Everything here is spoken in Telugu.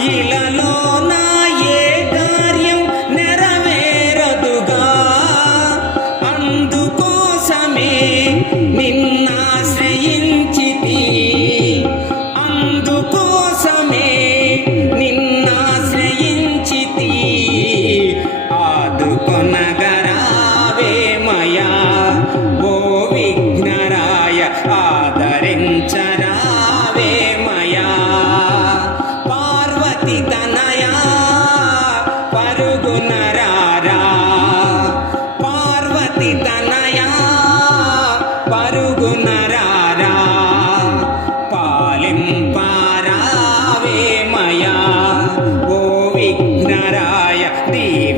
నిన్ను ఆదరించరావేమయా పార్వతి తనయా పరుగున పార్వతి తనయా పరుగున రారా. పాలింపారావేమయా ఓ విఘ్నరాయ దీవింపారావేమయా